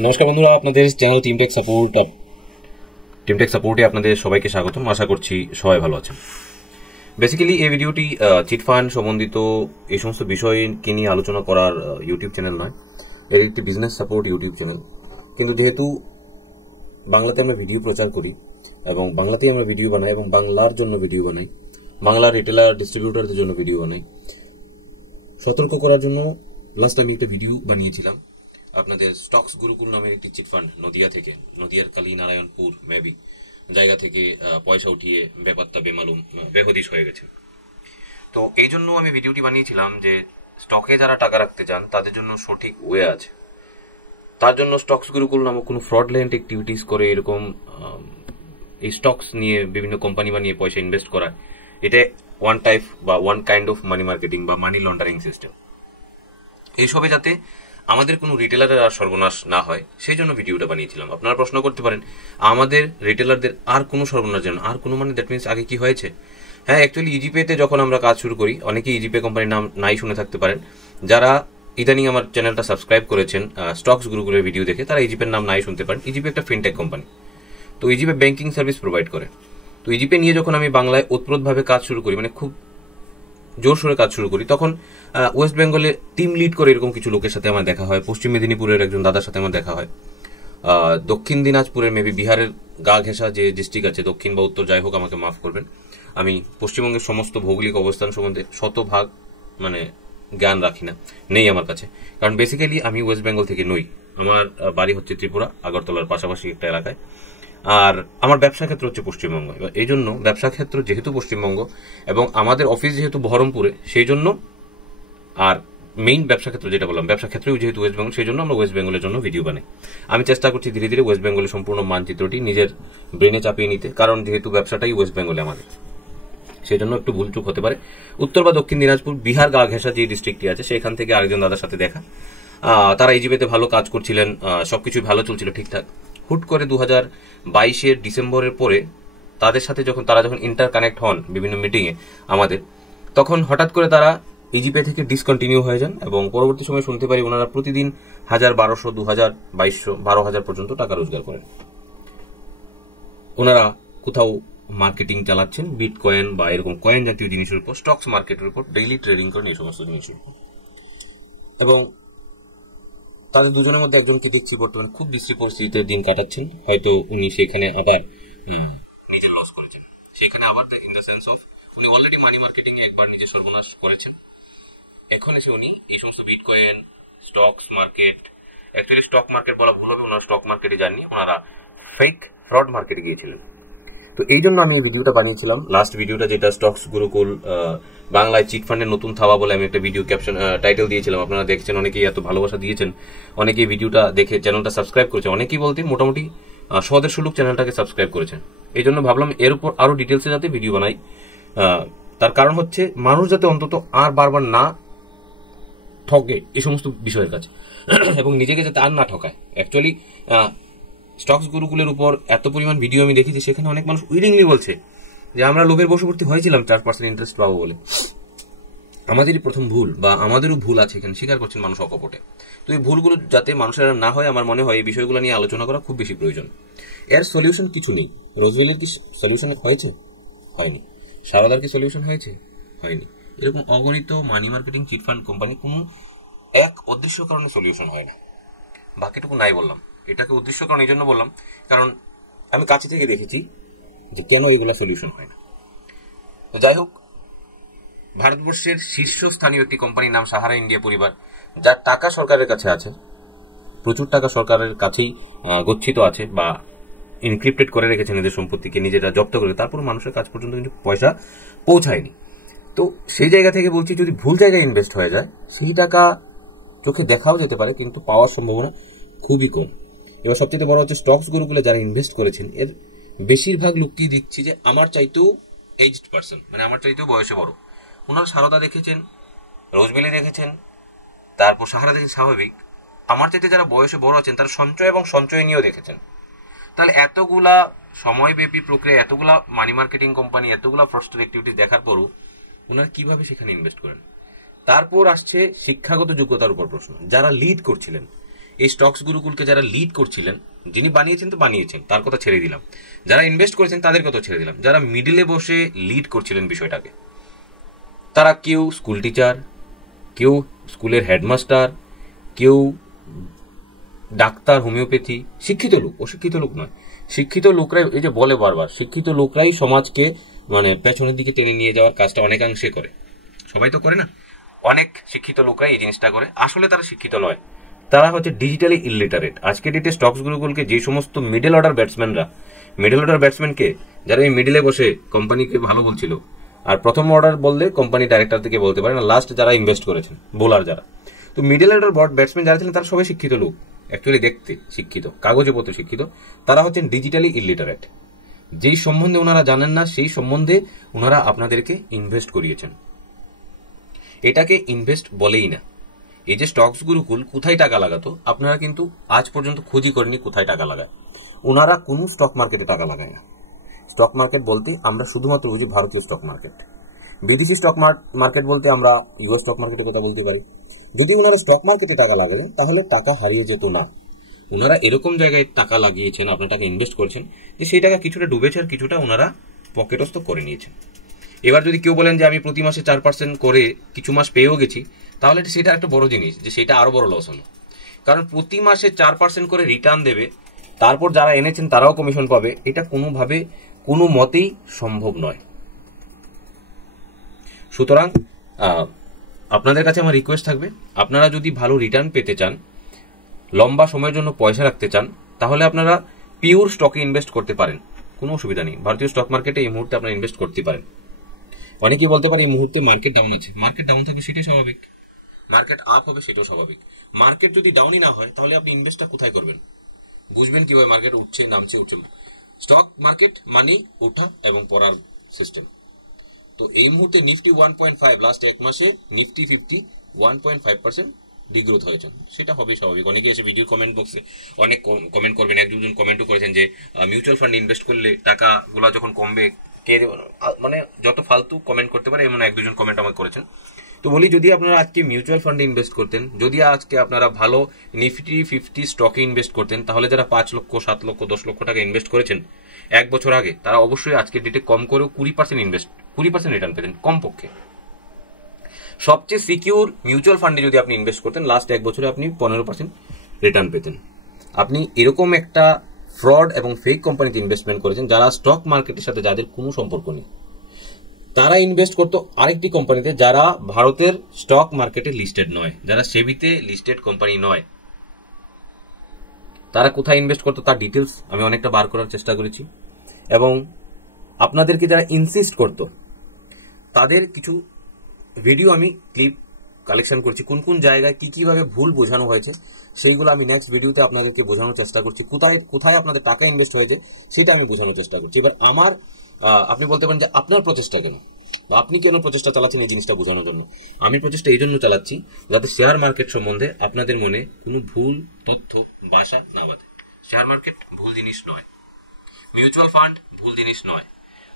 নমস্কার বন্ধুরা, আপনাদের চ্যানেল টিমটেক সাপোর্টে আপনাদের সবাইকে স্বাগতম। আশা করছি সবাই ভালো আছেন। বেসিক্যালি এই ভিডিওটি চিটফান্ড সম্বন্ধিত এই সমস্ত বিষয়কে নিয়ে আলোচনা করার ইউটিউব চ্যানেল নয়, এর একটি বিজনেস সাপোর্ট ইউটিউব চ্যানেল। কিন্তু যেহেতু বাংলাতে আমরা ভিডিও প্রচার করি এবং বাংলাতেই আমরা ভিডিও বানাই এবং বাংলার জন্য ভিডিও বানাই, বাংলার রিটেলার ডিস্ট্রিবিউটারদের জন্য ভিডিও বানাই, সতর্ক করার জন্য লাস্ট আমি একটা ভিডিও বানিয়েছিলাম আপনাদের স্টকস গুরুকুল নামের একটি চিটফান্ড নদিয়ার কালীনারায়ণপুর মেবি জায়গা থেকে পয়সা উঠিয়ে ব্যাপারটা বেহদিশ হয়ে গেছে। তো এই জন্য আমি ভিডিওটি বানিয়েছিলাম যে স্টকে যারা টাকা রাখতে চান তাদের জন্য সঠিক ওয়ে আছে। তার জন্য স্টকস গুরুকুল নামক কোনো ফ্রডলেন্ট অ্যাক্টিভিটিস করে এরকম এই স্টকস নিয়ে বিভিন্ন কোম্পানি বানিয়ে পয়সা ইনভেস্ট করা, এটা one kind of money marketing বা মানি লন্ডারিং সিস্টেম। এইসবে যাতে আমাদের কোনো রিটেলারের আর সর্বনাশ না হয় সেই জন্য ভিডিওটা বানিয়েছিলাম। আপনারা প্রশ্ন করতে পারেন আমাদের রিটেলারদের আর কোনো সর্বনাশ যেন আর কোনো, মানে দ্যাট মিনস আগে কি হয়েছে? হ্যাঁ, অ্যাকচুয়ালি ইজিপেতে যখন আমরা কাজ শুরু করি, অনেকেই ইজিপে কোম্পানির নাম নাই শুনে থাকতে পারেন। যারা ইদানিং আমার চ্যানেলটা সাবস্ক্রাইব করেছেন স্টকস গুরুকুলের ভিডিও দেখে, তারা ইজিপের নাম নাই শুনতে পারেন। ইজিপে একটা ফিনটেক কোম্পানি, তো ইজিপে ব্যাংকিং সার্ভিস প্রোভাইড করে। তো ইজিপে নিয়ে যখন আমি বাংলায় ওতপ্রোতভাবে কাজ শুরু করি, মানে খুব জোরসোরে কাজ শুরু করি, তখন ওয়েস্ট বেঙ্গলে টিম লিড করে এরকম কিছু লোকের সাথে আমার দেখা হয়। পশ্চিম মেদিনীপুরের একজন দাদার সাথে আমার দেখা হয়। দক্ষিণ দিনাজপুরের মেবি বিহারের গা ঘেঁষা যে ডিস্ট্রিক্ট আছে, দক্ষিণ বা উত্তর যাই হোক আমাকে মাফ করবেন, আমি পশ্চিমবঙ্গের সমস্ত ভৌগোলিক অবস্থান সম্বন্ধে শতভাগ মানে জ্ঞান রাখি না, নেই আমার কাছে। কারণ বেসিক্যালি আমি ওয়েস্ট বেঙ্গল থেকে নই, আমার বাড়ি হচ্ছে ত্রিপুরা, আগরতলার পাশাপাশি একটা এলাকায়, আর আমার ব্যবসা ক্ষেত্র হচ্ছে পশ্চিমবঙ্গ। এই জন্য ব্যবসা ক্ষেত্র যেহেতু পশ্চিমবঙ্গ এবং আমাদের অফিস যেহেতু বহরমপুরে, সেই জন্য, আর মেইন ব্যবসা ক্ষেত্র যেটা বললাম, ব্যবসা ক্ষেত্রেও যেহেতু ওয়েস্ট বেঙ্গল, সেই জন্য আমরা ওয়েস্ট বেঙ্গলের জন্য ভিডিও বানাই। আমি চেষ্টা করছি ধীরে ধীরে ওয়েস্ট বেঙ্গলের সম্পূর্ণ মানচিত্রটি নিজের ব্রেনে চাপিয়ে নিতে, কারণ যেহেতু ব্যবসাটাই ওয়েস্ট বেঙ্গলে আমাদের, সেই জন্য একটু ভুলচুক হতে পারে। উত্তর বা দক্ষিণ দিনাজপুর, বিহার গা ঘেঁষা যে ডিস্ট্রিক্টটি আছে, সেখান থেকে আরেকজন দাদার সাথে দেখা। তারা ইজিপেতে ভালো কাজ করছিলেন, সবকিছুই ভালো চলছিল ঠিকঠাক। হুট করে 2022-এর ডিসেম্বরের পরে তাদের সাথে তারা যখন ইন্টার কানেক্ট হন বিভিন্ন মিটিংয়ে আমাদের, তখন হঠাৎ করে তারা ইজিপে থেকে ডিসকন্টিনিউ হয়ে যান এবং পরবর্তী সময় শুনতে পারি ওনারা প্রতিদিন 1000, 1200, 2000, 2200, 12,000 পর্যন্ত টাকা রোজগার করেন। ওনারা কোথাও মার্কেটিং চালাচ্ছেন বিটকয়েন বা এরকম কয়েন জাতীয় জিনিসের উপর, স্টকস মার্কেটের উপর ডেইলি ট্রেডিং করেন এই সমস্ত জিনিসের উপর। এবং তাদের দুজনের মধ্যে একজনকে দেখছি বর্তমানে খুব বিশ্রী পরিস্থিতিতে দিন কাটাচ্ছেন। হয়তো উনি সেখানে আবার নিজের লস করেছেন, সেখানে আবার ইন দ্য সেন্স অফ উনি অলরেডি মানি মার্কেটিং এ একবার নিজের সর্বনাশ করেছেন। এখন এসে উনি এই সমস্ত bitcoin, stocks market, actually stock market বলা ভুল হবে, ওনারা স্টক মার্কেটে যাননি, ওনারা ফেক ফ্রড মার্কেটে গিয়েছিলেন। তো এই জন্য আমি এই ভিডিওটা বানিয়েছিলাম, লাস্ট ভিডিওটা, যেটা স্টকস গুরুকুল বাংলায় চিটফান্ডের নতুন থাবা বলে আমি একটা ভিডিও ক্যাপশন টাইটেল দিয়েছিলাম। আপনারা দেখছেন, অনেকেই এত ভালোবাসা দিয়েছেন, অনেকেই ভিডিওটা দেখে চ্যানেলটা সাবস্ক্রাইব করেছেন, অনেকেই বলতে মোটামুটি 100-দেড়শো লোক চ্যানেলটাকে সাবস্ক্রাইব করেছেন। এই জন্য ভাবলাম এর উপর আরো ডিটেলসে যাতে ভিডিও বানাই। তার কারণ হচ্ছে মানুষ যাতে অন্তত আর বারবার না ঠকে এই সমস্ত বিষয়ের কাছে, এবং নিজেকে যাতে আর না ঠকায়। অ্যাকচুয়ালি স্টকস গুরুকুলের উপর এত পরিমাণ ভিডিও আমি দেখি যে সেখানে অনেক মানুষ উইলিংলি বলছে যে আমরা লোভের বশবর্তী হয়েছিলাম 4% ইন্টারেস্ট পাবো বলে। আমাদেরই প্রথম ভুল, বা আমাদেরও ভুল আছে এখানে, স্বীকার করছেন মানুষ অকপটে। তো এই ভুলগুলো যাতে মানুষের না হয়, আমার মনে হয় এই বিষয়গুলো নিয়ে আলোচনা করা খুব বেশি প্রয়োজন। এর সলিউশন কিছু নেই। রোজভ্যালির কি সলিউশন হয়েছে? হয়নি। সারদার কি সলিউশন হয়েছে? হয়নি। এরকম অগণিত মানি মার্কেটিং চিটফান্ড কোম্পানি কোনো এক অদৃশ্য কারণে সলিউশন হয় না। বাকিটুকু নাই বললাম, এটাকে উদ্দেশ্য কারণ এই জন্য বললাম কারণ আমি কাছে থেকে দেখেছি যে কেন এইগুলা সলিউশন হয় না। তো যাই হোক, ভারতবর্ষের শীর্ষস্থানীয় একটি কোম্পানির নাম সাহারা ইন্ডিয়া পরিবার, যার টাকা সরকারের কাছে আছে, প্রচুর টাকা সরকারের কাছেই গচ্ছিত আছে বা ইনক্রিপ্টেড করে রেখেছেন এদের সম্পত্তিকে, নিজেরা জব্দ করে, তারপর মানুষের কাছ পর্যন্ত কিন্তু পয়সা পৌঁছায়নি। তো সেই জায়গা থেকে বলছি, যদি ভুল জায়গায় ইনভেস্ট হয়ে যায়, সেই টাকা চোখে দেখাও যেতে পারে কিন্তু পাওয়ার সম্ভাবনা খুবই কম। এবার সবচেয়ে বড় হচ্ছে স্টকস গুরুকুলে যারা ইনভেস্ট করেছেন, এর বেশিরভাগ লোককেই দেখছি যে আমার চাইতেও এজড পার্সন, মানে আমার চাইতেও বয়সে বড়। ওনারা সারদা দেখেছেন, রোজবেলি দেখেছেন, তারপর সাহারা দেখেছেন, স্বাভাবিক। আমার চাইতে যারা বয়সে বড় আছেন তারা সঞ্চয় এবং সঞ্চয় নিয়েও দেখেছেন। তাহলে এতগুলা সময়ব্যাপী প্রক্রিয়া, এতগুলা মানি মার্কেটিং কোম্পানি, এতগুলা ফ্রস্টেড অ্যাক্টিভিটিস দেখার পরও ওনারা কিভাবে সেখানে ইনভেস্ট করেন? তারপর আসছে শিক্ষাগত যোগ্যতার উপর প্রশ্ন। যারা লিড করছিলেন, এই স্টকস গুরুকুলকে যারা লিড করছিলেন, যিনি বানিয়েছেন তো বানিয়েছেন, তার কথা ছেড়ে দিলাম, যারা ইনভেস্ট করেছেন তাদের কথা ছেড়ে দিলাম, যারা মিডিলে বসে লিড করছিলেন বিষয়টাকে, তারা কেউ স্কুল টিচার, কেউ স্কুলের হেডমাস্টার, কেউ ডাক্তার, হোমিওপ্যাথি, শিক্ষিত লোক, অশিক্ষিত লোক নয়, শিক্ষিত লোকরাই, এই যে বলে বারবার, শিক্ষিত লোকরাই সমাজকে মানে পেছনের দিকে টেনে নিয়ে যাওয়ার কাজটা অনেকাংশে করে। সবাই তো করে না, অনেক শিক্ষিত লোকরাই এই জিনিসটা করে। আসলে তারা শিক্ষিত নয়, তারা হচ্ছে ডিজিটালি ইলিটারেট। আজকে ডেটে স্টকস গুরুকুলকে যে সমস্ত মিডল অর্ডার ব্যাটসম্যানকে যারা এই মিডিলে বসে কোম্পানিকে ভালো বলছিল, আর প্রথম অর্ডার বললে কোম্পানি ডাইরেক্টর থেকে বলতে পারে না, লাস্ট যারা ইনভেস্ট করেছেন বোলার যারা, তো মিডল অর্ডার ব্যাটসম্যান যারা ছিলেন তারা সবাই শিক্ষিত লোক, অ্যাকচুয়ালি দেখতে শিক্ষিত, কাগজে পত্রে শিক্ষিত, তারা হচ্ছেন ডিজিটালি ইলিটারেট। যেই সম্বন্ধে ওনারা জানেন না সেই সম্বন্ধে ওনারা আপনাদেরকে ইনভেস্ট করিয়েছেন। এটাকে ইনভেস্ট বলেই না। এই যে স্টকস গুরুকুল কোথায় টাকা লাগাতো, আপনারা কিন্তু আজ পর্যন্ত খোঁজই করেনি কোথায় টাকা লাগায়। ওনারা কোনো স্টক মার্কেটে টাকা লাগায় না। স্টক মার্কেট বলতে আমরা শুধুমাত্র বুঝি ভারতীয় স্টক মার্কেট। বিদেশি স্টক মার্কেট বলতে আমরা ইউএস স্টক মার্কেটের কথা বলতে পারি। যদি ওনারা স্টক মার্কেটে টাকা লাগাতেন তাহলে টাকা হারিয়ে যেত না। ওনারা এরকম জায়গায় টাকা লাগিয়েছেন, আপনার টাকা ইনভেস্ট করছেন, যে সেই টাকা কিছুটা ডুবেছে আর কিছুটা ওনারা পকেটস্থ করে নিয়েছেন। এবার যদি কেউ বলেন যে আমি প্রতি মাসে 4% করে কিছু মাস পেয়েও গেছি, তাহলে সেটা একটা বড় জিনিস, যে সেটা আরো বড় লস হলো। কারণ প্রতি মাসে 4% করে রিটার্ন দেবে, তারপর যারা এনেছেন তারাও কমিশন পাবে, এটা কোনোভাবে কোনো মতেই সম্ভব নয়। সুতরাং আপনাদের কাছে আমার রিকোয়েস্ট থাকবে, আপনারা যদি ভালো রিটার্ন পেতে চান, লম্বা সময়ের জন্য পয়সা রাখতে চান, তাহলে আপনারা পিওর স্টকে ইনভেস্ট করতে পারেন, কোনো অসুবিধা নেই। ভারতীয় স্টক মার্কেটে এই মুহূর্তে আপনারা ইনভেস্ট করতে পারেন। অনেকেই বলতে পারে এই মুহূর্তে মার্কেট ডাউন আছে, মার্কেট ডাউন থাকবে সেটাই স্বাভাবিক, মার্কেট আপ হবে সেটাও স্বাভাবিক। মার্কেট যদি ডাউনই না হয় তাহলে আপনি ইনভেস্টটা কোথায় করবেন, বুঝবেন কিভাবে মার্কেট উঠছে নামছে উঠছে? স্টক মার্কেট মানে উঠা এবং পড়ার সিস্টেম। তো এই মুহূর্তে নিফটি 1.5, লাস্ট এক মাসে নিফটি 50 1.5% ডিগ্রোথ হয়েছে, সেটা হবে স্বাভাবিক। অনেকে এসে ভিডিও কমেন্ট বক্সে অনেক কমেন্ট করবেন, এক দুজন কমেন্টও করেছেন যে মিউচুয়াল ফান্ডে ইনভেস্ট করলে টাকাগুলো যখন কমবে কে, মানে যত ফালতু কমেন্ট করতে পারে এমন এক দুজন কমেন্ট আমাকে করেছেন। তো বলি, যদি আপনারা আজকে মিউচুয়াল ফান্ডে ইনভেস্ট করতেন, যদি আজকে আপনারা ভালো নিফটি 50 স্টকে ইনভেস্ট করতেন, তাহলে যারা 5 লক্ষ 7 লক্ষ 10 লক্ষ টাকা ইনভেস্ট করেছেন এক বছর আগে, তারা অবশ্যই আজকের ডেটে কম করেও 20% রিটার্ন পেতেন কমপক্ষে। সবচেয়ে সিকিউর মিউচুয়াল ফান্ডে যদি আপনি ইনভেস্ট করতেন, লাস্ট এক বছরে আপনি 15% রিটার্ন পেতেন। আপনি এরকম একটা ফ্রড এবং ফেক কোম্পানিতে ইনভেস্টমেন্ট করেছেন, যারা স্টক মার্কেটের সাথে যাদের কোনো সম্পর্ক নেই। তারা ইনভেস্ট করতো আরেকটি কোম্পানিতে যারা ভারতের স্টক মার্কেটে লিস্টেড নয়, যারা সেবিতে লিস্টেড কোম্পানি নয়। তারা কোথায় ইনভেস্ট করতো তার ডিটেলস আমি অনেকটা বার করার চেষ্টা করেছি, এবং আপনাদেরকে যারা ইনসিস্ট করতো তাদের কিছু ভিডিও আমি ক্লিপ কালেকশন করছি, কোন কোন জায়গায় কি কিভাবে ভুল বোঝানো হয়েছে সেইগুলো আমি নেক্সট ভিডিওতে আপনাদেরকে বোঝানোর চেষ্টা করছি। কোথায় কোথায় আপনাদের টাকা ইনভেস্ট হয়েছে সেটা আমি বোঝানোর চেষ্টা করছি। এবার আপনি বলতে পারেন যে আপনার প্রচেষ্টা কেন, বা আপনি কেন প্রচেষ্টা চালাচ্ছেন এই জিনিসটা বোঝানোর জন্য। আমি প্রচেষ্টা এই জন্য চালাচ্ছি যাতে শেয়ার মার্কেট সম্বন্ধে আপনাদের মনে কোনো ভুল তথ্য বাসা না বাঁধে। শেয়ার মার্কেট ভুল জিনিস নয়, মিউচুয়াল ফান্ড ভুল জিনিস নয়,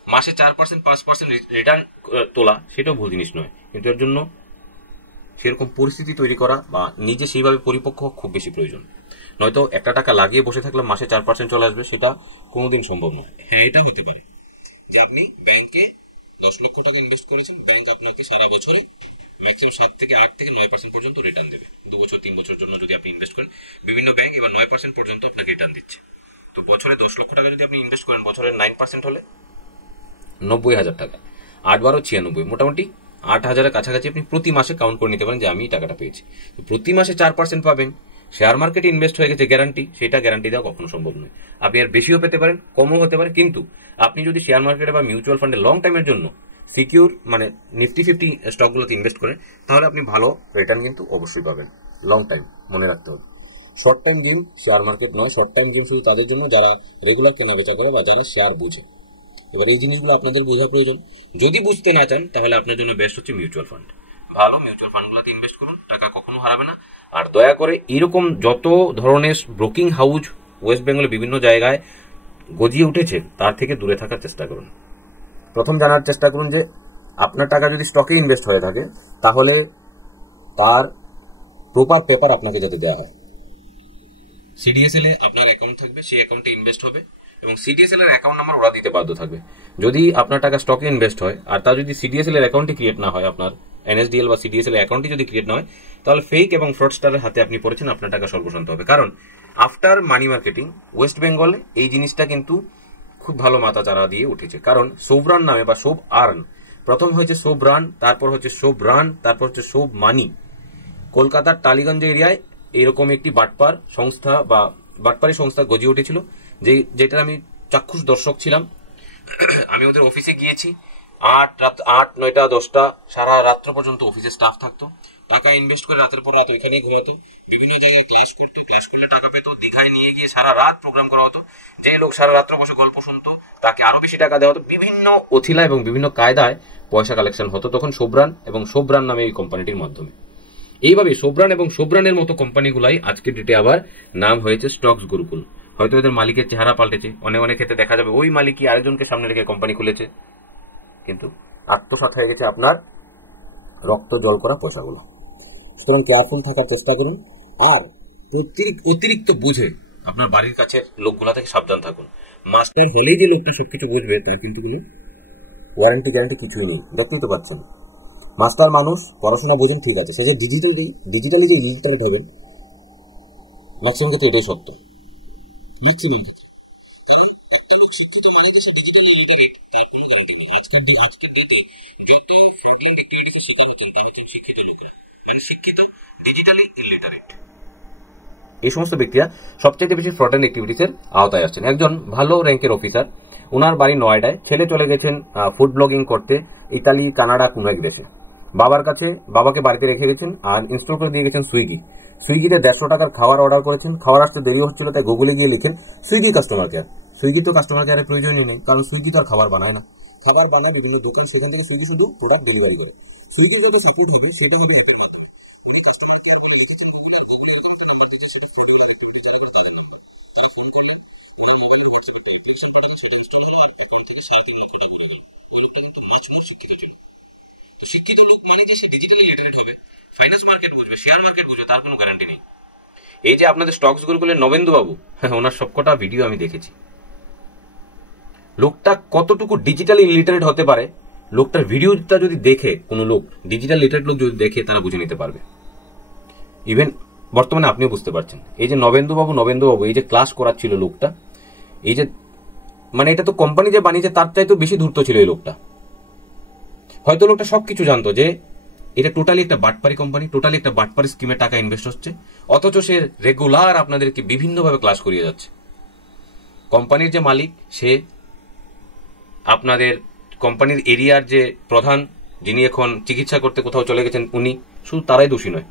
মাসে 4% 5% রিটার্ন তোলা সেটাও ভুল জিনিস নয়, কিন্তু এর জন্য সেরকম পরিস্থিতি তৈরি করা বা নিজে সেইভাবে পরিপক্ক হওয়া খুব বেশি প্রয়োজন। নয়তো একটা টাকা লাগিয়ে বসে থাকলে মাসে 4% চলে আসবে, সেটা কোনোদিন সম্ভব নয়। হ্যাঁ, এটা হতে পারে যে আপনি ব্যাংকে 10 লক্ষ টাকা ইনভেস্ট করেছেন, ব্যাংক আপনাকে সারা বছরে ম্যাক্সিমাম 7 থেকে 8 থেকে 9% পর্যন্ত রিটার্ন দেবে। 2 বছর 3 বছর জন্য যদি আপনি ইনভেস্ট করেন, বিভিন্ন ব্যাংক এবার 9% পর্যন্ত আপনাকে রিটার্ন দিচ্ছে। তো বছরে 10 লক্ষ টাকা যদি আপনি ইনভেস্ট করেন, বছরের 9% হলে 90,000 টাকা, 8 12 96, মোটামুটি 8,000-এর কাছাকাছি আপনি প্রতি মাসে কাউন্ট করে নিতে পারেন যে আমি টাকাটা পেয়েছি। তো প্রতি মাসে 4% পাবেন। শেয়ার মার্কেটে ইনভেস্ট হয়ে গেছে গ্যারান্টি, সেটা গ্যারান্টি দেওয়া কখনো সম্ভব নয়। আপনি আর বেশিও পেতে পারেন, কমও হতে পারে, কিন্তু আপনি যদি শেয়ার মার্কেটে বা মিউচুয়াল ফান্ডে লং টাইমের জন্য সিকিউর মানে নিফটি 50 স্টকগুলোতে ইনভেস্ট করেন, তাহলে আপনি ভালো রিটার্ন কিন্তু অবশ্যই পাবেন লং টাইম, মনে রাখতে হবে। Short time game share market নয়, শর্ট টাইম গেম শুধু তাদের জন্য যারা রেগুলার কেনা বেচা করে বা যারা শেয়ার বুঝে। এবার এই জিনিসগুলো আপনাদের বোঝা প্রয়োজন। যদি বুঝতে না চান তাহলে আপনার জন্য বেস্ট হচ্ছে মিউচুয়াল ফান্ড। ভালো মিউচুয়াল ফান্ডগুলোতে ইনভেস্ট করুন, টাকা কখনো হারাবে না। আর দয়া করে এরকম যত ধরনের ব্রোকিং হাউস ওয়েস্ট বেঙ্গলে বিভিন্ন জায়গায় গজিয়ে উঠেছে তার থেকে দূরে থাকার চেষ্টা করুন। প্রথম জানার চেষ্টা করুন যে আপনার টাকা যদি স্টকে ইনভেস্ট হয়ে থাকে তাহলে তার প্রপার পেপার আপনাকে যাতে দেওয়া হয়। সিডিএসএল এ আপনার অ্যাকাউন্ট থাকবে, সেই অ্যাকাউন্টে ইনভেস্ট হবে এবং সিডিএসএল এর অ্যাকাউন্ট নাম্বার ওরা দিতে বাধ্য থাকবে। যদি আপনার টাকা স্টকে ইনভেস্ট হয় আর তা যদি সিডিএসএল এর অ্যাকাউন্টে ক্রিয়েট না হয়, আপনার এনএসডিএল বা সিডিএসএল এর অ্যাকাউন্টে যদি ক্রিয়েট না হয়, তাহলে ফেক এবং ফ্রডস্টারের হাতে আপনি পড়েছেন, আপনার টাকা সর্বশান্ত হবে। কারণ আফটার মানি মার্কেটিং ওয়েস্ট বেঙ্গলে এই জিনিসটা কিন্তু খুব ভালো মাথা চারা দিয়ে উঠেছে। কারণ সোবরান নামে বা সোব আর্ন, প্রথম হয়েছে সোবরান, তারপর হচ্ছে সোবরান, তারপর হচ্ছে সোব মানি। কলকাতার টালিগঞ্জ এরিয়ায় এরকম একটি বাটপার সংস্থা বা বাটপারি সংস্থা গজিয়ে উঠেছিল, যেটার আমি চাক্ষুষ দর্শক ছিলাম। আমি ওদের অফিসে গিয়েছি, 8, 9টা 10টা সারা রাত্র পর্যন্ত অফিসে স্টাফ থাকতো, টাকা ইনভেস্ট করে রাতের পর রাত ওইখানেই ঘুমাতো, বিভিন্ন জায়গায় ক্লাস করতো, ক্লাস করলে টাকা পেতো, দীঘায় নিয়ে গিয়ে সারা রাত প্রোগ্রাম করা হতো। যে লোক সারা রাত্র বসে গল্প শুনতো তাকে আরো বেশি টাকা দেওয়া হতো। বিভিন্ন অথিলা এবং বিভিন্ন কায়দায় পয়সা কালেকশন হতো তখন সোবরান এবং সোবরান নামে এই কোম্পানিটির মাধ্যমে। এইভাবে সোবরান এবং সোবরানের মতো কোম্পানিগুলাই আজকের ডেটে আবার নাম হয়েছে স্টকস গুরুকুল। হয়তো এদের মালিকের চেহারা পাল্টেছে, অনেক ক্ষেত্রে দেখা যাবে ওই মালিকই আরেকজনকে সামনে রেখে কোম্পানি খুলেছে, কিন্তু আত্মসাৎ হয়ে গেছে আপনার রক্ত জল করা পয়সাগুলো। সুতরাং কেয়ারফুল থাকার চেষ্টা করুন আর অতিরিক্ত বুঝে আপনার বাড়ির কাছের লোকগুলা থেকে সাবধান থাকুন। মাস্টার হলেই যে লোকটা সবকিছু বুঝবে তার কিন্তু কোনো ওয়ারেন্টি গ্যারান্টি কিছুই নেই। দেখতেই তো পাচ্ছেন, মাস্টার মানুষ পড়াশোনা বোঝেন ঠিক আছে, সে যে ডিজিটালি যে লিটারেট হবেন ম্যাক্সিমাম ক্ষেত্রে এটাই সত্য। এই সমস্ত ব্যক্তিরা সবচেয়ে বেশি ফ্রড অ্যান্ড অ্যাক্টিভিটিসের আওতায় আসছেন। একজন ভালো র্যাঙ্কের অফিসার, ওনার বাড়ি নয়ডায়, ছেলে চলে গেছেন ফুড ব্লগিং করতে ইতালি, কানাডা কোনো এক দেশে। বাবাকে বাড়িতে রেখে গেছেন আর ইনস্টল করে দিয়ে গেছেন সুইগিতে 150 টাকার খাবার অর্ডার করেছেন। খাবার আসতে দেরি হচ্ছিল, তাই গুগলে গিয়ে লিখেন সুইগি কাস্টমার কেয়ার। সুইগি তো কাস্টমার কেয়ারের প্রয়োজনই নেই, কারণ সুইগি তো আর খাবার বানায় না, খাবার বানায় বিভিন্ন দোকান, সেখান থেকে সুইগি শুধু প্রোডাক্ট ডেলিভারি করে। সুইগি যাতে সাপোর্ট হবে সেটা হবে শিক্ষিত লোক মানে কি সে ডিজিটালি লিটারেট হবে, ফাইন্যান্স মার্কেট বুঝবে, শেয়ার মার্কেট বুঝবে, তার কোনো গ্যারান্টি নেই। এই যে আপনাদের স্টকস গুরুকুলের নবেন্দু বাবু, ওনার সবকটা ভিডিও আমি দেখেছি। লোকটা কতটুকু ডিজিটালি লিটারেট হতে পারে, লোকটার ভিডিওটা যদি দেখে কোনো লোক, ডিজিটাল লিটারেট লোক যদি দেখে, তারা বুঝে নিতে পারবে। ইভেন বর্তমানে আপনিও বুঝতে পারছেন, এই যে নবেন্দু বাবু এই যে ক্লাস করাচ্ছিল লোকটা, এই যে মানে এটা তো কোম্পানি যে বানিয়েছে তার চাইতে বেশি ধূর্ত ছিল এই লোকটা। হয়তো লোকটা সবকিছু জানতো যে এটা টোটালি একটা বাটপারি কোম্পানি, টোটালি একটা বাটপারি স্কিমে টাকা ইনভেস্ট হচ্ছে, অথচ সে রেগুলার আপনাদেরকে বিভিন্নভাবে ক্লাস করিয়ে যাচ্ছে। কোম্পানির যে মালিক, সে আপনাদের কোম্পানির এরিয়ার যে প্রধান, যিনি এখন চিকিৎসা করতে কোথাও চলে গেছেন, উনি, শুধু তারাই দোষী নয়।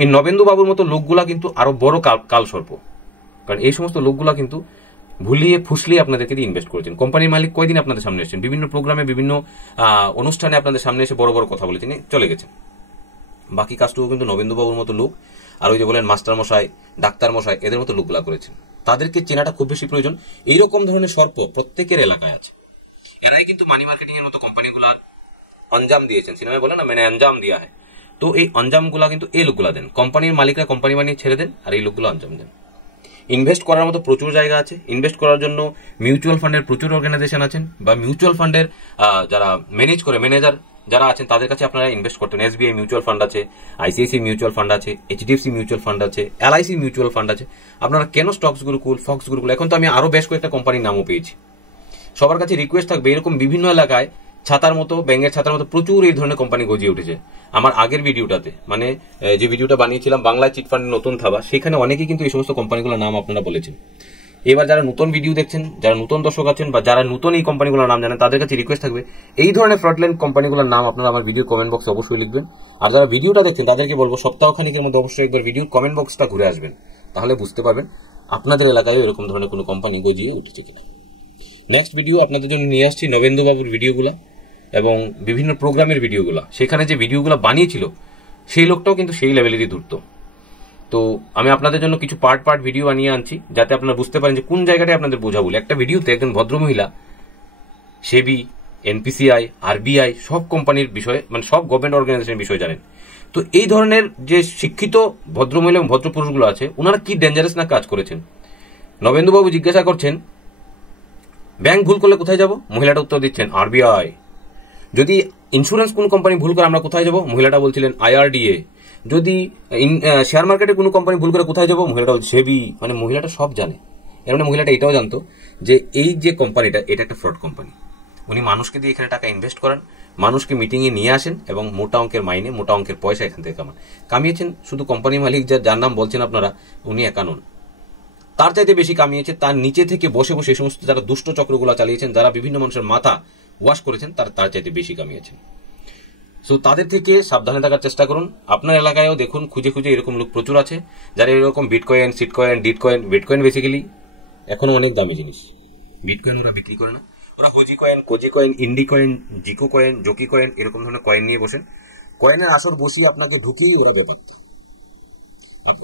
এই নবেন্দু বাবুর মতো লোকগুলা কিন্তু আরো বড় কালসর্প, কারণ এই সমস্ত লোকগুলা কিন্তু ভুলিয়ে ফুসলিয়ে আপনাদেরকে দিয়ে ইনভেস্ট করেছেন। কোম্পানির মালিক কয়দিন আপনাদের সামনে এসেছেন, বিভিন্ন প্রোগ্রামে, বিভিন্ন অনুষ্ঠানে আপনাদের সামনে এসে বড় বড় কথা বলে তিনি চলে গেছেন। বাকি কাজটুকু কিন্তু নবেন্দু বাবুর মতো লোক আর ওই যে বলেন মাস্টার মশাই, ডাক্তার মশাই, এদের মতো লোকগুলা করেছেন। তাদেরকে চেনাটা খুব বেশি প্রয়োজন। এইরকম ধরনের সর্প প্রত্যেকের এলাকায় আছে। এরাই কিন্তু মানি মার্কেটিং এর মতো কোম্পানিগুলার অঞ্জাম দিয়েছেন। সিনেমায় বলে না, মানে অঞ্জাম দিয়া হয়, তো এই অঞ্জামগুলা কিন্তু এই লোকগুলা দেন। কোম্পানির মালিকরা কোম্পানি বানিয়ে ছেড়ে দেন আর এই লোকগুলো অঞ্জাম দেন। ইনভেস্ট করার মতো প্রচুর জায়গা আছে। ইনভেস্ট করার জন্য মিউচুয়াল ফান্ডের প্রচুর অর্গানাইজেশন আছেন, বা মিউচুয়াল ফান্ডের যারা ম্যানেজার যারা আছেন তাদের কাছে আপনারা ইনভেস্ট করতেন। এসবিআই মিউচুয়াল ফান্ড আছে, আইসিআইসি মিউচুয়াল ফান্ড আছে, এইচডিএফসি মিউচুয়াল ফান্ড আছে, এলআইসি মিউচুয়াল ফান্ড আছে। আপনারা কেন স্টকস গুরুকুল, ফক্স গুরুকুল, এখন তো আমি আরো বেশ কয়েকটা কোম্পানির নামও পেয়েছি। সবার কাছে রিকোয়েস্ট থাকবে, এরকম বিভিন্ন এলাকায় ছাতার মতো, ব্যাঙের ছাতার মতো প্রচুর এই ধরনের কোম্পানি গজিয়ে উঠেছে। আমার আগের ভিডিওটাতে, মানে যে ভিডিওটা বানিয়েছিলাম বাংলায় চিটফান্ডের নতুন থাবা, সেখানে অনেকেই কিন্তু এই সমস্ত কোম্পানিগুলোর নাম আপনারা বলেছেন। এবার যারা নতুন ভিডিও দেখছেন, যারা নতুন দর্শক আছেন, বা যারা নতুন এই কোম্পানিগুলোর নাম জানেন, তাদের কাছে রিকোয়েস্ট থাকবে এই ধরনের ফ্রডল্যান্ড কোম্পানিগুলোর নাম আপনারা আমার ভিডিও কমেন্ট বক্সে অবশ্যই লিখবেন। আর যারা ভিডিওটা দেখছেন তাদেরকে বলবো সপ্তাহখানিকের মধ্যে অবশ্যই একবার ভিডিওর কমেন্ট বক্সটা ঘুরে আসবেন, তাহলে বুঝতে পারবেন আপনাদের এলাকায় এরকম ধরনের কোনো কোম্পানি গজিয়ে উঠেছে কিনা। নেক্সট ভিডিও আপনাদের জন্য নিয়ে আসছি নবেন্দু বাবুর ভিডিওগুলা এবং বিভিন্ন প্রোগ্রামের ভিডিওগুলা। সেখানে যে ভিডিওগুলো বানিয়েছিল সেই লোকটাও কিন্তু সেই লেভেলেরই ধূর্ত। তো আমি আপনাদের জন্য কিছু পার্ট ভিডিও বানিয়ে আনছি, যাতে আপনারা বুঝতে পারেন যে কোন জায়গাটায় আপনাদের বোঝা ভুল। একটা ভিডিওতে একজন ভদ্রমহিলা সেবি, এনপিসিআই, আরবিআই সব কোম্পানির বিষয়ে, মানে সব গভর্নমেন্ট অর্গানাইজেশনের বিষয়ে জানেন। তো এই ধরনের যে শিক্ষিত ভদ্রমহিলা এবং ভদ্রপুরুষগুলো আছে, ওনারা কি ডেঞ্জারাস না কাজ করেছেন। নবেন্দুবাবু জিজ্ঞাসা করছেন ব্যাংক ভুল করলে কোথায় যাব, মহিলাটা উত্তর দিচ্ছেন আরবিআই। যদি ইন্স্যুরেন্স কোন কোম্পানি ভুল করে আমরা কোথায় যাব, মহিলাটা বলছিলেন আইআরডিএ। যদি শেয়ার মার্কেটে কোনো কোম্পানি ভুল করে কোথায় যাব, মহিলাটা বলছে সেবি। মানে মহিলাটা সব জানে। এর মানে মহিলাটা এটাও জানতো যে এই যে কোম্পানিটা, এটা একটা ফ্রড কোম্পানি। উনি মানুষকে দিয়ে এখানে টাকা ইনভেস্ট করেন, মানুষকে মিটিংয়ে নিয়ে আসেন এবং মোটা অঙ্কের মাইনে, মোটা অঙ্কের পয়সা এখান থেকে কামিয়েছেন। শুধু কোম্পানি মালিক যার নাম বলছেন আপনারা, উনি একা নন, তার চাইতে বেশি কামিয়েছে। তার নিচে থেকে বসে বসে এই সমস্ত যারা দুষ্ট চক্রগুলো চালিয়েছেন, যারা বিভিন্ন মানুষের মাথা ওয়াশ করেছেন, তার চাইতে বেশি কামিয়েছেন। সো তাদের থেকে সাবধানে থাকার চেষ্টা করুন। আপনার এলাকায়ও দেখুন, খুঁজে খুঁজে এরকম লোক প্রচুর আছে যারা এরকম বিটকয়েন, সিটকয়েন, ডিটকয়েন, বিটকয়েন বেসিক্যালি এখনো অনেক দামি জিনিস। বিটকয়েন ওরা বিক্রি করে না, ওরা হোজি কয়েন, কোজি কয়েন, ইন্ডি কয়েন, জিকো কয়েন, জকি কয়েন, এরকম ধরনের কয়েন নিয়ে বসেন। কয়েনের আসর বসিয়ে আপনাকে ঢুকিয়ে ওরা ব্যাপারটা,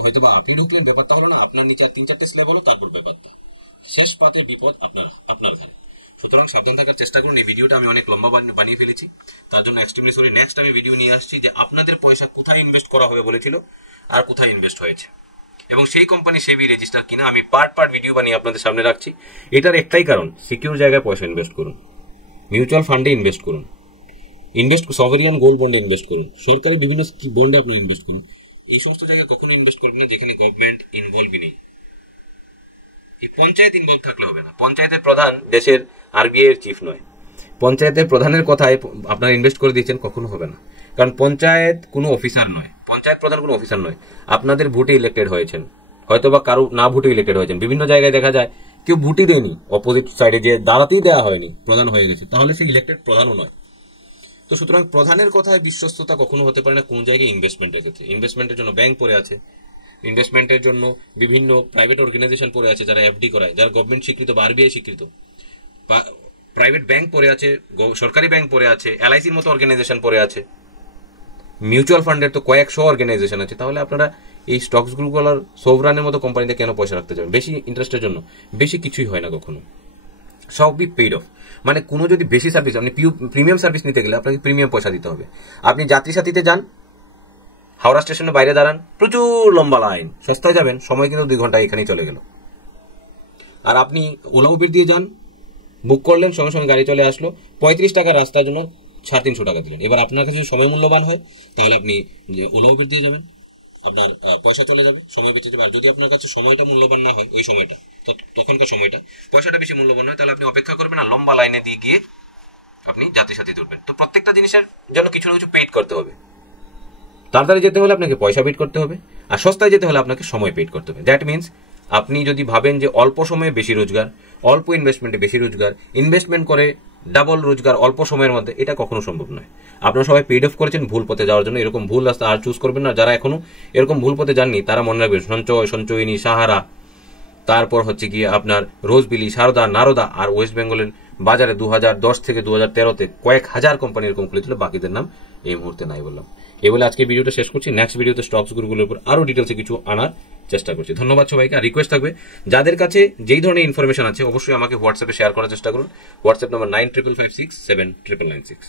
হয়তো বা আপনি ঢুকলেন, ব্যাপারটা হলো না, আপনার নিচে 3-4টে স্ল্যাব হলো, তারপর ব্যাপারটা শেষ পাতে বিপদ আপনার ঘরে। সুতরাং সাবধান থাকার চেষ্টা করুন। এই ভিডিওটা আমি অনেক লম্বা বানিয়ে ফেলেছি, তার জন্য এক্সট্রিমলি সরি। নেক্সট আমি ভিডিও নিয়ে আসছি যে আপনাদের পয়সা কোথায় ইনভেস্ট করা হবে বলেছিল আর কোথায় ইনভেস্ট হয়েছে, এবং সেই কোম্পানি সেবি রেজিস্টার কিনা আমি পার্ট ভিডিও বানিয়ে আপনাদের সামনে রাখছি। এটার একটাই কারণ, সিকিউর জায়গায় পয়সা ইনভেস্ট করুন, মিউচুয়াল ফান্ডে ইনভেস্ট করুন, সভারিয়ান গোল্ড বন্ডে ইনভেস্ট করুন, সরকারি বিভিন্ন বন্ডে আপনারা ইনভেস্ট করুন। এই সমস্ত জায়গায় কখনো ইনভেস্ট করবেন না যেখানে গভর্নমেন্ট ইনভলভই নেই। এই পঞ্চায়েত ইনভলভ থাকলে হবে না। পঞ্চায়েতের প্রধান দেশের আরবিআই এর চিফ নয়। পঞ্চায়েতের প্রধানের কথায় আপনারা ইনভেস্ট করে দিয়েছেন, কখনো হবে না। কারণ পঞ্চায়েত কোনো অফিসার নয়, পঞ্চায়েত প্রধান কোনো অফিসার নয়। আপনাদের ভোটে ইলেক্টেড হয়েছেন, হয়তো বা কারো না ভোটে ইলেক্টেড হয়েছেন। বিভিন্ন জায়গায় দেখা যায় কেউ ভোটই দেয়নি, অপোজিট সাইডে যে দাঁড়াতেই দেওয়া হয়নি, প্রধান হয়ে গেছে, তাহলে সে ইলেক্টেড প্রধানও নয়। তো সুতরাং প্রধানের কথায় বিশ্বস্ততা কখনো হতে পারে না কোন জায়গায় ইনভেস্টমেন্টের ক্ষেত্রে। ইনভেস্টমেন্টের জন্য ব্যাংক পড়ে আছে, ইনভেস্টমেন্টের জন্য বিভিন্ন প্রাইভেট অর্গানাইজেশন পড়ে আছে যারা এফডি করায়, যারা গভর্নমেন্ট স্বীকৃত বা আরবিআই স্বীকৃত। প্রাইভেট ব্যাংক পড়ে আছে, সরকারি ব্যাংক পড়ে আছে, এলআইসির মতো অর্গানাইজেশন পড়ে আছে, মিউচুয়াল ফান্ডের তো কয়েকশো অর্গানাইজেশন আছে। তাহলে আপনারা এই স্টকস গ্রুপগুলোর সোভরানের মতো কোম্পানিতে কেন পয়সা রাখতে যাবেন বেশি ইন্টারেস্টের জন্য? বেশি কিছুই হয় না কখনো, সবই পেইড অফ। মানে কোনো যদি বেশি সার্ভিস, আপনি প্রিমিয়াম সার্ভিস নিতে গেলে আপনাকে প্রিমিয়াম পয়সা দিতে হবে। আপনি যাত্রী সাথীতে যান, হাওড়া স্টেশনের বাইরে দাঁড়ান, প্রচুর লম্বা লাইন, সস্তায় যাবেন, সময় কিন্তু 2 ঘন্টা এখানেই চলে গেল। আর আপনি ওলা উবের দিয়ে যান, বুক করলেন, সঙ্গে সঙ্গে গাড়ি চলে আসলো, 35 টাকার রাস্তার জন্য 350 টাকা দিলেন। এবার আপনার কাছে সময় মূল্যবান হয়, তাহলে আপনি ওলা উবের দিয়ে যাবেন, আপনার পয়সা চলে যাবে, সময় বেঁচে যাবে। আর যদি আপনার কাছে সময়টা মূল্যবান না হয়, ওই সময়টা, তখনকার সময়টা, পয়সাটা বেশি মূল্যবান হয়, তাহলে আপনি অপেক্ষা করবেন আর লম্বা লাইনে দিয়ে গিয়ে আপনি যাত্রী সাথী তুলবেন। তো প্রত্যেকটা জিনিসের জন্য কিছু না কিছু পেইড করতে হবে। তাড়াতাড়ি যেতে হলে আপনাকে পয়সা পেইড করতে হবে, আর সস্তায় যেতে হলে আপনাকে সময় পেইড করতে হবে। দ্যাট মিনস আপনি যদি ভাবেন যে অল্প সময়ে বেশি রোজগার, অল্প ইনভেস্টমেন্টে বেশি রোজগার, ইনভেস্টমেন্ট করে ডাবল রোজগার অল্প সময়ের মধ্যে, এটা কখনো সম্ভব নয়। আপনারা সবাই পেইড অফ করেছেন ভুল পথে যাওয়ার জন্য। এরকম ভুল রাস্তা আর চুজ করবেন না। যারা এখনো এরকম ভুল পথে যাননি তারা মনে রাখবেন, সঞ্চয়িনী, সাহারা, তারপর হচ্ছে গিয়ে আপনার রোজবিলি, সারদা, নারদা, আর ওয়েস্ট বেঙ্গলের বাজারে 2010 থেকে 2013-তে কয়েক হাজার কোম্পানি এরকম খুলেছিল, বাকিদের নাম এই মুহূর্তে নাই বললাম। এই বলে আজকে ভিডিওটা শেষ করছি। নেক্সট ভিডিওতে স্টকস গ্রুপগুলোর উপর আরো ডিটেলসে কিছু আনার চেষ্টা করছি। ধন্যবাদ সবাইকে। আর রিকোয়েস্ট থাকবে, যাদের কাছে যেই ধরনের ইনফরমেশন আছে অবশ্যই আমাকে হোয়াটসঅ্যাপে শেয়ার করার চেষ্টা করুন। WhatsApp number 9555679996।